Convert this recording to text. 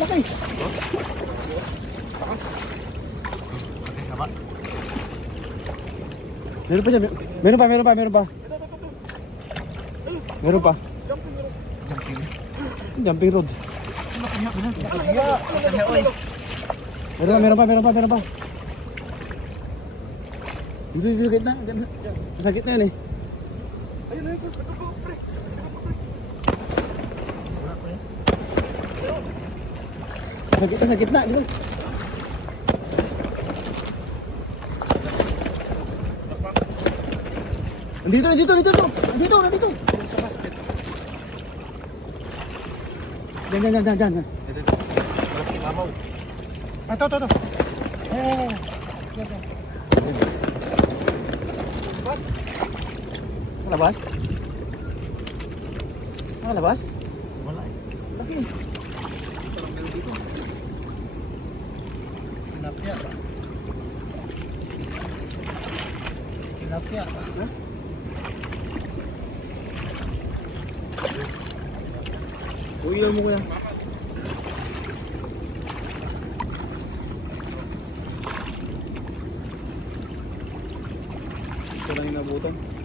Laki. Meron pa dyan. Meron pa. Meron pa. Jumping rod. Meron pa. Dito, gitna. Sakit na yan eh. Ayun na yun, sir. Pre. Sakit na. Dito. Nandito. Sa basket. Diyan. Malaki mabaw. Ito. Bas. Malabas? Wala eh. Laki. Walang meron dito. Tilapia. Ha? Uy, mo kuya. Ito lang yung nabutan.